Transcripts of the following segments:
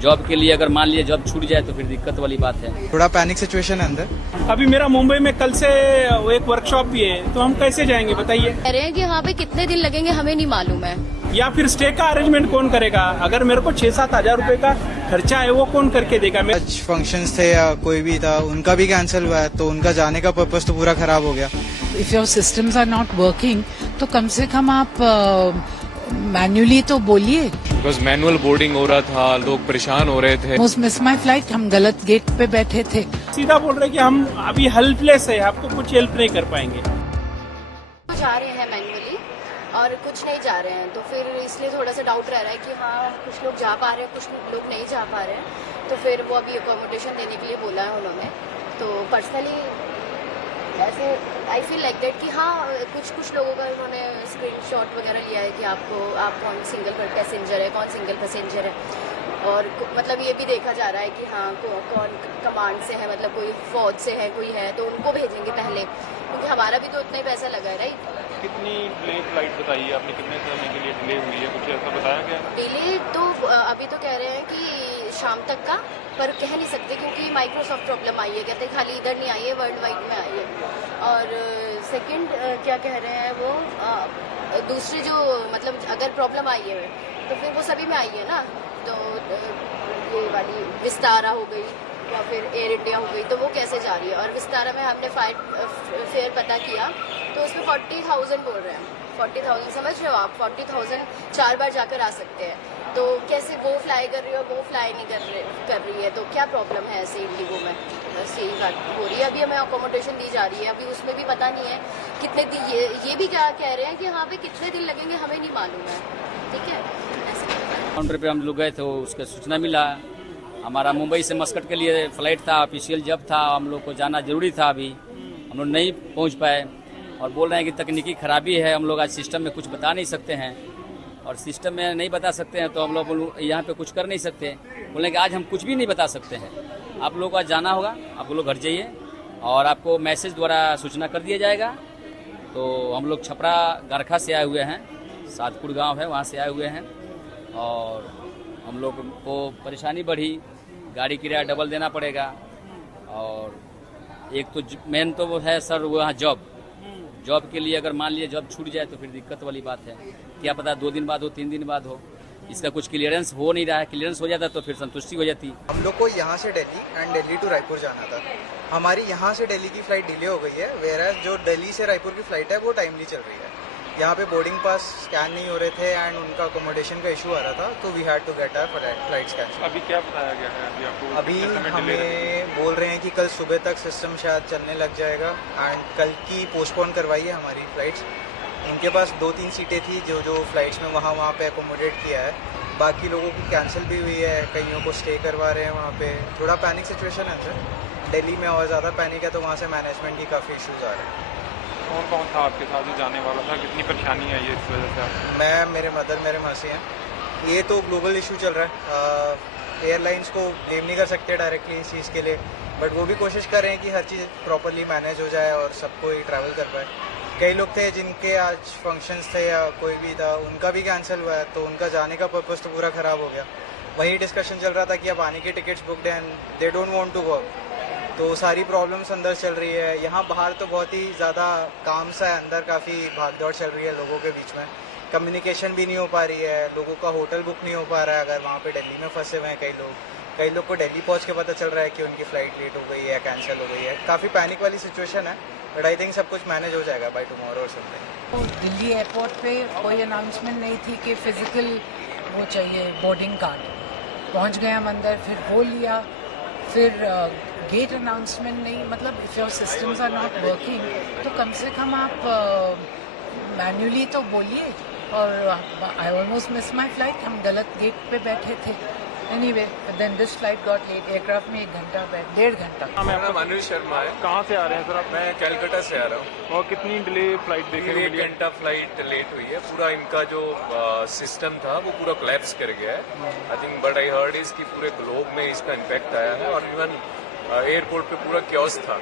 Job के लिए अगर मान लिया जॉब छूट जाए तो फिर दिक्कत वाली बात है। थोड़ा पैनिक सिचुएशन है अंदर। अभी मेरा मुंबई में कल से एक वर्कशॉप भी है, तो हम कैसे जाएंगे बताइए। कह रहे हैं कि यहाँ पे कितने दिन लगेंगे हमें नहीं मालूम है, या फिर स्टे का अरेंजमेंट कौन करेगा? अगर मेरे को 6-7 हजार रुपए का खर्चा है वो कौन करके देगा? आज फंक्शंस थे या कोई भी था, उनका भी कैंसिल हुआ है, तो उनका जाने का पर्पस तो पूरा खराब हो गया। If your systems are not working तो कम से कम आप मैन्युअली तो बोलिए। बिकॉज मैनुअल बोर्डिंग हो रहा था, लोग परेशान हो रहे थे। मिस माई फ्लाइट, हम गलत गेट पे बैठे थे। सीधा बोल रहे कि हम अभी हेल्पलेस है, आपको कुछ हेल्प नहीं कर पाएंगे। जा रहे हैं मैन्युअली और कुछ नहीं जा रहे हैं, तो फिर इसलिए थोड़ा सा डाउट रह रहा है कि हाँ कुछ लोग जा पा रहे हैं, कुछ लोग नहीं जा पा रहे हैं, तो फिर वो अभी अकोमोडेशन देने के लिए बोला है उन्होंने। तो पर्सनली ऐसे आई फील लाइक दैट कि हाँ कुछ लोगों का उन्होंने स्क्रीनशॉट वगैरह लिया है कि आप कौन सिंगल पैसेंजर है, कौन सिंगल पैसेंजर है, और मतलब ये भी देखा जा रहा है कि हाँ कौन कमांड से है, मतलब कोई फौज से है, कोई है तो उनको भेजेंगे पहले, क्योंकि हमारा भी तो उतना ही पैसा लगा है, राइट। कितनी डिले फ्लाइट बताइए आपने, कितने समय के लिए डिले हुई है, कुछ ऐसा बताया क्या? डिले तो अभी तो कह रहे हैं कि शाम तक का, पर कह नहीं सकते क्योंकि माइक्रोसॉफ्ट प्रॉब्लम आई है, कहते हैं खाली इधर नहीं आई है, वर्ल्ड वाइड में आई है। और सेकंड क्या कह रहे हैं वो, दूसरी जो मतलब अगर प्रॉब्लम आई है तो फिर वो सभी में आई है ना, तो ये वाली विस्तारा हो गई या फिर एयर इंडिया हो गई, तो वो कैसे जा रही है। और विस्तारा में हमने फेयर पता किया तो उसमें 40,000 बोल रहे हैं, 40,000 समझ रहे हो आप, 40,000 4 बार जाकर आ सकते हैं, तो कैसे वो फ्लाई कर रही है और वो फ्लाई नहीं कर रही है, तो क्या प्रॉब्लम है ऐसे इंडिगो में? बस यही बात हो रही है। अभी हमें अकोमोडेशन दी जा रही है, अभी उसमें भी पता नहीं है कितने दिन, ये भी क्या कह रहे हैं कि यहाँ पे कितने दिन लगेंगे हमें नहीं मालूम है, ठीक है। काउंटर पे हम लोग गए थे, उसका सूचना मिला, हमारा मुंबई से मस्कट के लिए फ्लाइट था, ऑफिशियल जब था, हम लोग को जाना जरूरी था, अभी हम लोग नहीं पहुँच पाए और बोल रहे हैं कि तकनीकी खराबी है, हम लोग आज सिस्टम में कुछ बता नहीं सकते हैं, और सिस्टम में नहीं बता सकते हैं तो हम लोग यहाँ पे कुछ कर नहीं सकते। बोले कि आज हम कुछ भी नहीं बता सकते हैं, आप लोग को आज जाना होगा, आप लोग घर जाइए और आपको मैसेज द्वारा सूचना कर दिया जाएगा। तो हम लोग छपरा गरखा से आए हुए हैं, सातपुर गांव है, वहाँ से आए हुए हैं, और हम लोग को परेशानी बढ़ी, गाड़ी किराया डबल देना पड़ेगा, और एक तो मेन तो वो है सर वहाँ जॉब के लिए अगर मान लिया जॉब छूट जाए तो फिर दिक्कत वाली बात है। क्या पता 2 दिन बाद हो, 3 दिन बाद हो, इसका कुछ क्लियरेंस हो नहीं रहा है। क्लियरेंस हो जाता तो फिर संतुष्टि हो जाती। हम लोग को यहाँ से दिल्ली एंड दिल्ली टू रायपुर जाना था, हमारी यहाँ से दिल्ली की फ्लाइट डिले हो गई है, वेयर जो दिल्ली से रायपुर की फ्लाइट है वो टाइमली चल रही है। यहाँ पे बोर्डिंग पास स्कैन नहीं हो रहे थे एंड उनका अकोमोडेशन का इशू आ रहा था, तो we had to get our flight scan. अभी क्या बताया गया है अभी आपको? अभी हमें बोल रहे हैं कि कल सुबह तक सिस्टम शायद चलने लग जाएगा एंड कल की पोस्टपोन करवाई है हमारी फ्लाइट्स। उनके पास 2-3 सीटें थी जो फ्लाइट्स में वहाँ पे अकोमोडेट किया है, बाकी लोगों की कैंसिल भी हुई है, कईयों को स्टे करवा रहे हैं वहाँ पे। थोड़ा पैनिक सिचुएशन है सर, दिल्ली में और ज़्यादा पैनिक है, तो वहाँ से मैनेजमेंट की काफ़ी इश्यूज़ आ रहे हैं। कौन था आपके साथ जो जाने वाला था, कितनी परेशानी है ये इस वजह से आपको? मैं, मेरे मदर, मेरे मासी हैं। ये तो ग्लोबल इशू चल रहा है, एयरलाइंस को ब्लेम नहीं कर सकते डायरेक्टली इस चीज़ के लिए, बट वो भी कोशिश कर रहे हैं कि हर चीज़ प्रॉपरली मैनेज हो जाए और सबको ही ट्रैवल कर पाए। कई लोग थे जिनके आज फंक्शंस थे या कोई भी था, उनका भी कैंसिल हुआ है, तो उनका जाने का पर्पस तो पूरा ख़राब हो गया। वही डिस्कशन चल रहा था कि अब आने की टिकट्स बुकड हैं and they don't want to work, तो सारी प्रॉब्लम्स अंदर चल रही है। यहाँ बाहर तो बहुत ही ज़्यादा काम सा है, अंदर काफ़ी भागदौड़ चल रही है लोगों के बीच में, कम्युनिकेशन भी नहीं हो पा रही है, लोगों का होटल बुक नहीं हो पा रहा है अगर वहाँ पे दिल्ली में फंसे हुए हैं कई लोग को दिल्ली पहुँच के पता चल रहा है कि उनकी फ़्लाइट लेट हो गई है, कैंसिल हो गई है। काफ़ी पैनिक वाली सिचुएशन है, बट आई थिंक सब कुछ मैनेज हो जाएगा बाय टुमारो और समथिंग। दिल्ली एयरपोर्ट पे कोई अनाउंसमेंट नहीं थी कि फिजिकल वो चाहिए बोर्डिंग कार्ड, पहुंच गए हम अंदर, फिर वो लिया, फिर गेट अनाउंसमेंट नहीं, मतलब if your systems are not working तो कम से कम आप मैन्युअली तो बोलिए। और I almost miss my flight, हम गलत गेट पे बैठे थे। Anyway then this flight got late, aircraft में 1 घंटा 1.5 घंटा। मैं मेरा अनिल शर्मा है। कहाँ से आ रहे हैं सर आप? मैं कलकत्ता से आ रहा हूँ। और कितनी डिले फ्लाइट देखने को 1 मिली है? घंटा फ्लाइट लेट हुई है। पूरा इनका जो सिस्टम था वो पूरा कोलैप्स कर गया है। I think but I heard is कि पूरे ग्लोब में इसका इम्पैक्ट आया है, और इवन एयरपोर्ट पे पूरा क्योस था,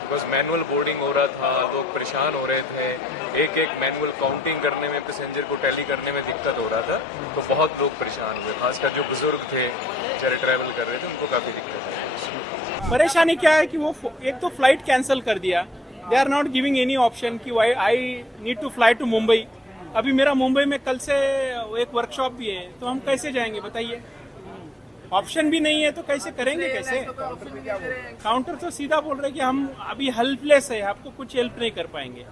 बिकॉज मैनुअल बोर्डिंग हो रहा था, लोग परेशान हो रहे थे, एक मैनुअल काउंटिंग करने में, पैसेंजर को टैली करने में दिक्कत हो रहा था, तो बहुत लोग परेशान हुए, खासकर जो बुजुर्ग थे बेचारे ट्रैवल कर रहे थे, उनको काफ़ी दिक्कत है। परेशानी क्या है कि वो एक तो फ्लाइट कैंसिल कर दिया, they are not giving any option कि why I need to fly to Mumbai. अभी मेरा मुंबई में कल से एक वर्कशॉप भी है, तो हम कैसे जाएंगे बताइए? ऑप्शन भी नहीं है तो कैसे करेंगे? कैसे? काउंटर तो सीधा बोल रहे कि हम अभी हेल्पलेस है, आपको कुछ हेल्प नहीं कर पाएंगे।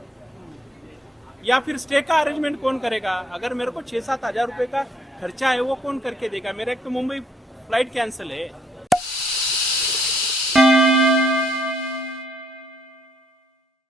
या फिर स्टे का अरेंजमेंट कौन करेगा? अगर मेरे को 6-7 हजार रुपए का खर्चा है वो कौन करके देगा? मेरा एक तो मुंबई फ्लाइट कैंसिल है।